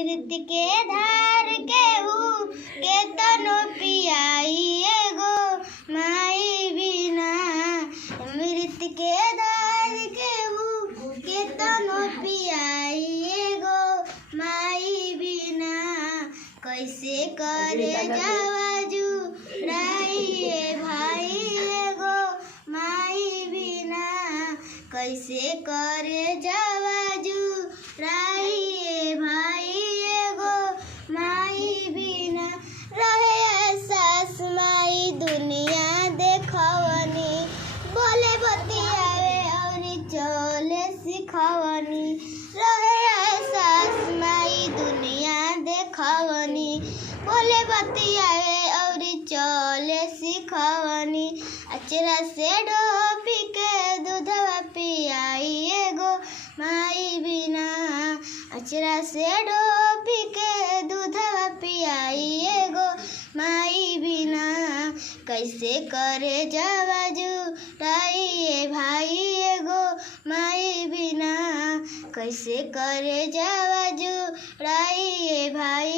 अमृत के धार केहू के तनो पियाई एगो माई बिना। अमृत के धार केहू के तनो पियाई एगो माई बिना। कैसे करे जावाजू राई भाई एगो माई बिना। कैसे करे जावाजू राई भाई एगो माई बिना। रहे सास माई दुनिया देखवनी, बोले बतियावे और चले सिखवनी। रहे सास माई दुनिया देखवनी, बोले बतियावे और चले सिखवनी। अचरा से डोबी के दूधवा पियाई एगो माई बिना। अचरा से डोबी के दूधवा पियाई एगो माई बिना। कैसे करे जावाजू राई भाई एगो माई बिना। कैसे करे जावाजू राई भाई